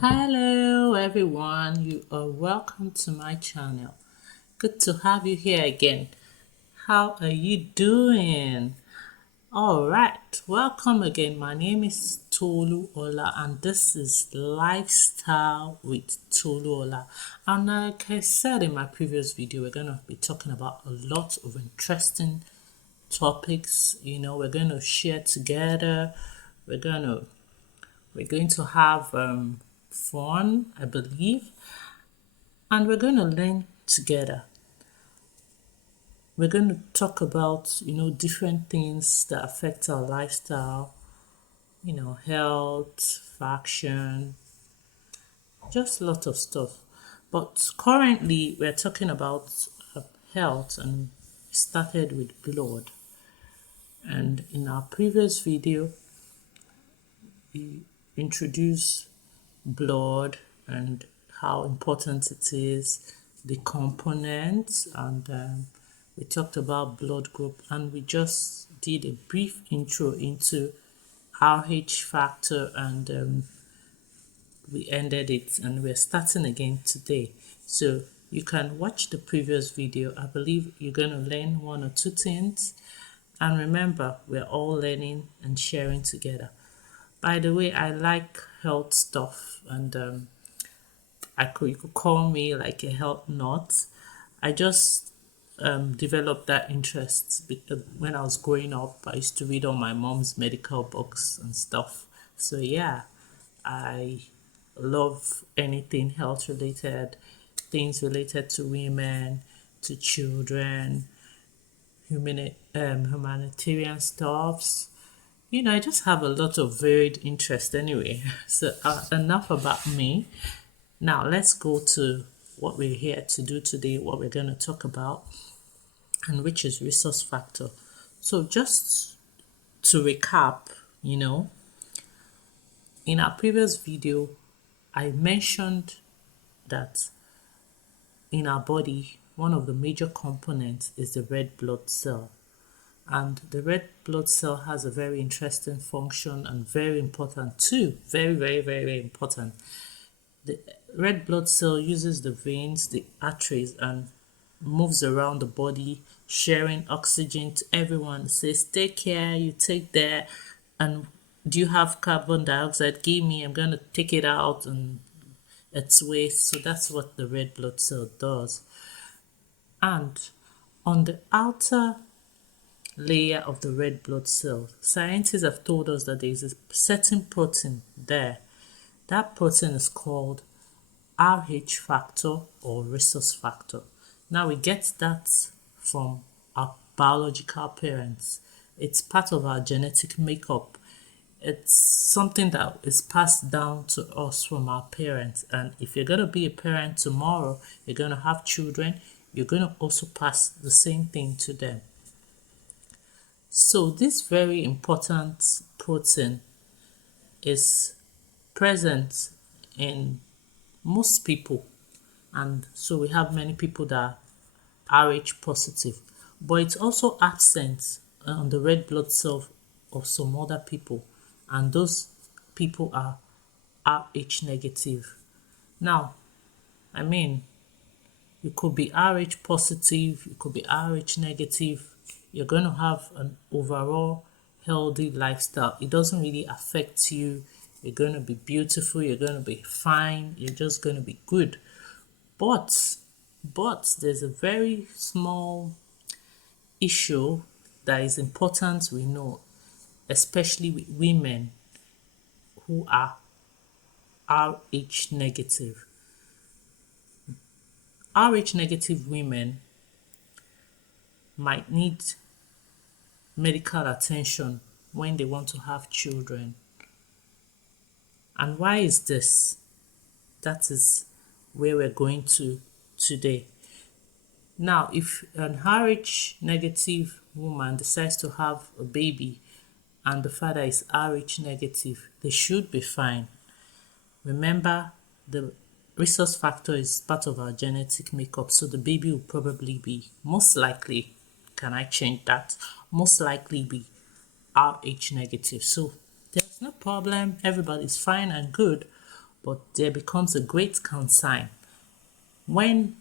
Hello everyone, you are welcome to my channel. Good to have you here again. How are you doing? Alright, welcome again. My name is Tolu Ola and this is Lifestyle with Tolu Ola. And like I said in my previous video, we're going to be talking about a lot of interesting topics. We're going to share together. We're going to have fun, I believe, and we're going to learn together. We're going to talk about, different things that affect our lifestyle, health, fashion, just a lot of stuff. But currently, we're talking about health, and we started with blood. And in our previous video, we introduced blood and how important it is, the components, and we talked about blood group, and we just did a brief intro into RH factor, and we ended it, and we're starting again today. So you can watch the previous video. I believe you're going to learn one or two things, and remember, we're all learning and sharing together. By the way, I like health stuff, and you could call me like a health nut. I just developed that interest because when I was growing up, I used to read all my mom's medical books and stuff. So yeah, I love anything health related, things related to women, to children, humanitarian stuffs. I just have a lot of varied interest anyway. So enough about me. Now let's go to what we're here to do today, what we're going to talk about, and which is resource factor. So just to recap, in our previous video, I mentioned that in our body, one of the major components is the red blood cell. And the red blood cell has a very interesting function and very important too. Very, very, very, very important. The red blood cell uses the veins, the arteries, and moves around the body, sharing oxygen to everyone. It says, take care, you take there, and do you have carbon dioxide? Give me, I'm going to take it out and it's waste. So that's what the red blood cell does. And on the outer layer of the red blood cell, scientists have told us that there is a certain protein there. That protein is called RH factor or rhesus factor. Now we get that from our biological parents. It's part of our genetic makeup. It's something that is passed down to us from our parents. And if you're going to be a parent tomorrow, you're going to have children, you're going to also pass the same thing to them. So this very important protein is present in most people, and so we have many people that are Rh positive, but it's also absent on the red blood cell of some other people, and those people are Rh negative. Now, you could be Rh positive, you could be Rh negative. You're going to have an overall healthy lifestyle. It doesn't really affect you. You're going to be beautiful, you're going to be fine, you're just going to be good. But there's a very small issue that is important, we know, especially with women who are Rh negative. Rh negative women might need medical attention when they want to have children. And why is this? That is where we're going to today. Now, if an Rh negative woman decides to have a baby and the father is Rh negative, they should be fine. Remember, the rhesus factor is part of our genetic makeup, so the baby will probably be, most likely, can I change that? Most likely be Rh negative. So there's no problem, everybody's fine and good. But there becomes a great concern when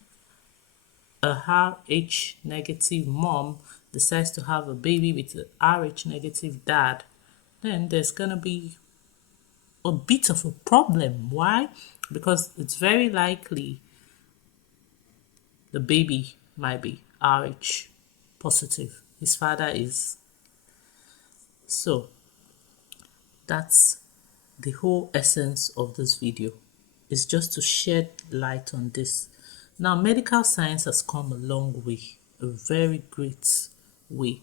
a RH negative mom decides to have a baby with a RH negative dad. Then there's going to be a bit of a problem. Why? Because it's very likely the baby might be RH positive. His father is. So that's the whole essence of this video, is just to shed light on this. Now, medical science has come a long way, a very great way.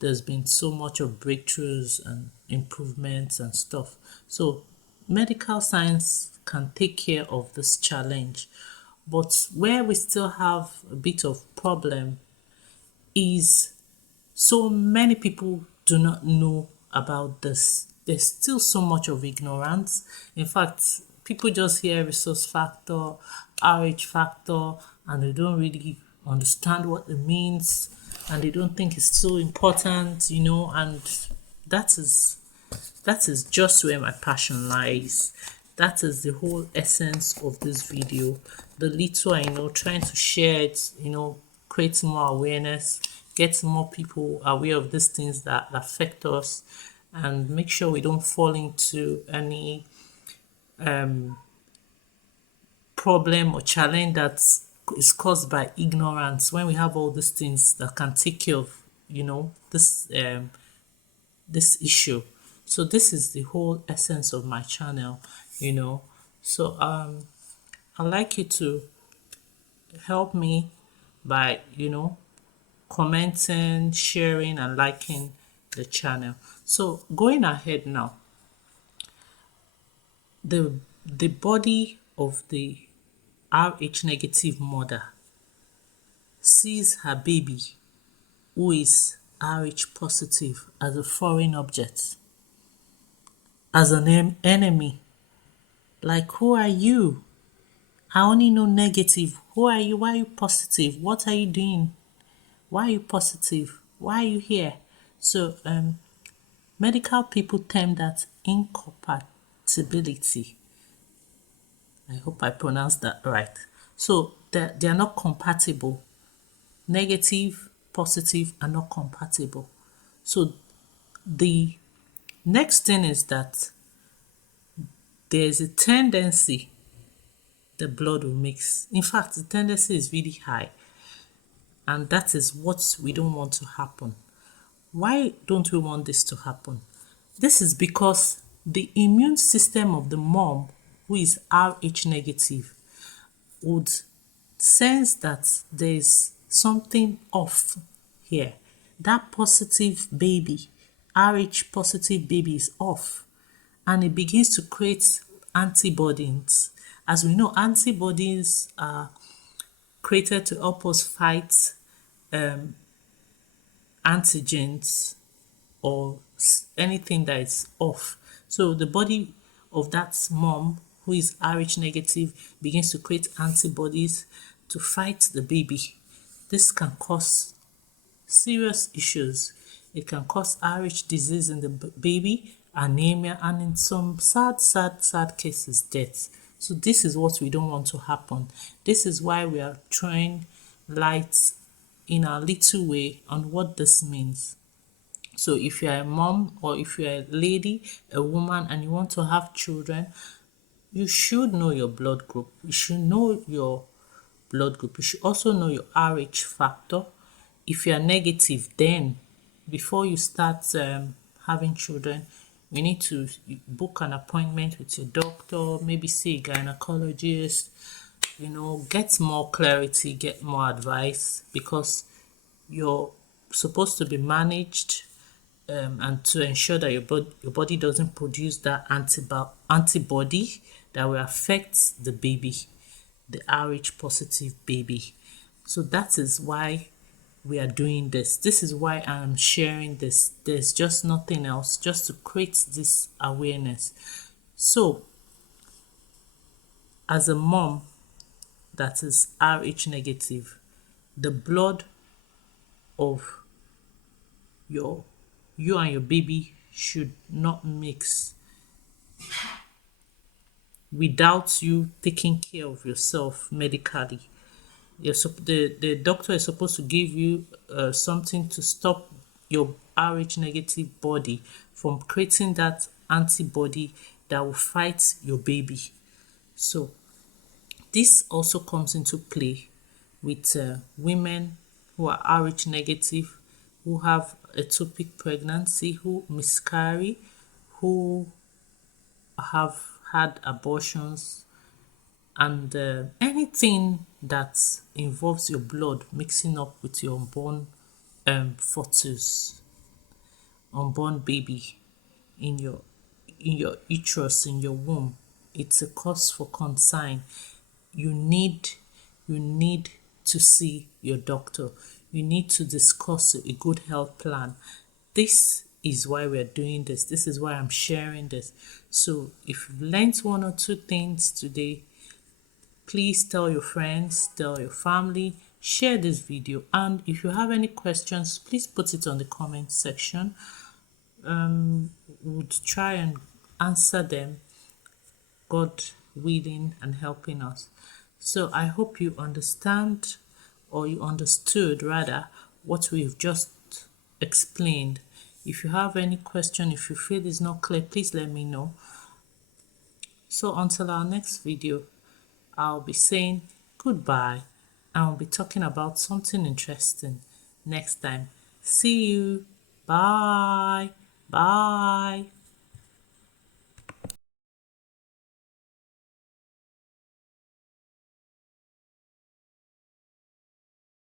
There's been so much of breakthroughs and improvements and stuff. So medical science can take care of this challenge. But where we still have a bit of problem is so many people do not know about this. There's still so much of ignorance. In fact, people just hear resource factor, RH factor, and they don't really understand what it means, and they don't think it's so important, and that is that is just where my passion lies. That is the whole essence of this video. The little I know, trying to share it, create more awareness, get more people aware of these things that affect us, and make sure we don't fall into any problem or challenge that is caused by ignorance, when we have all these things that can take care of, this issue. So this is the whole essence of my channel, you know. So I'd like you to help me by, commenting, sharing, and liking the channel. So going ahead now, the body of the RH negative mother sees her baby who is RH positive as a foreign object, as an enemy. Like, who are you? I only know negative. Who are you? Why are you positive? What are you doing? Why are you positive? Why are you here? So medical people term that incompatibility. I hope I pronounced that right. So they are not compatible. Negative, positive are not compatible. So the next thing is that there's a tendency the blood will mix. In fact, the tendency is really high, and that is what we don't want to happen. Why don't we want this to happen? This is because the immune system of the mom who is RH negative would sense that there's something off here. That positive baby, RH positive baby, is off, and it begins to create antibodies. As we know, antibodies are created to help us fight antigens or anything that is off. So the body of that mom who is RH negative begins to create antibodies to fight the baby. This can cause serious issues. It can cause RH disease in the baby, anemia, and in some sad cases, death. So this is what we don't want to happen. This is why we are throwing light in our little way on what this means. So if you're a mom, or if you're a lady, a woman, and you want to have children, you should know your blood group. You should know your blood group. You should also know your RH factor. If you're negative, then before you start having children, you need to book an appointment with your doctor, maybe see a gynecologist, get more clarity, get more advice, because you're supposed to be managed and to ensure that your body doesn't produce that antibody that will affect the baby, the RH positive baby. So that is why we are doing this. This is why I'm sharing this. There's just nothing else, just to create this awareness. So as a mom that is RH negative, the blood of you and your baby should not mix. without you taking care of yourself medically. The doctor is supposed to give you something to stop your Rh negative body from creating that antibody that will fight your baby. So this also comes into play with women who are Rh negative, who have ectopic pregnancy, who miscarry, who have had abortions, and anything that involves your blood mixing up with your fetus, unborn baby in your uterus, in your womb, it's a cause for concern. You need you need to see your doctor. You need to discuss a good health plan. This is why we're doing this. This is why I'm sharing this. So if you've learned one or two things today, please tell your friends, tell your family, share this video, and if you have any questions, please put it on the comment section. We'll try and answer them, God willing and helping us. So I hope you understand, or you understood rather, what we've just explained. If you have any question, if you feel it's not clear, please let me know. So until our next video, I'll be saying goodbye, and I'll be talking about something interesting next time. See you. Bye. Bye.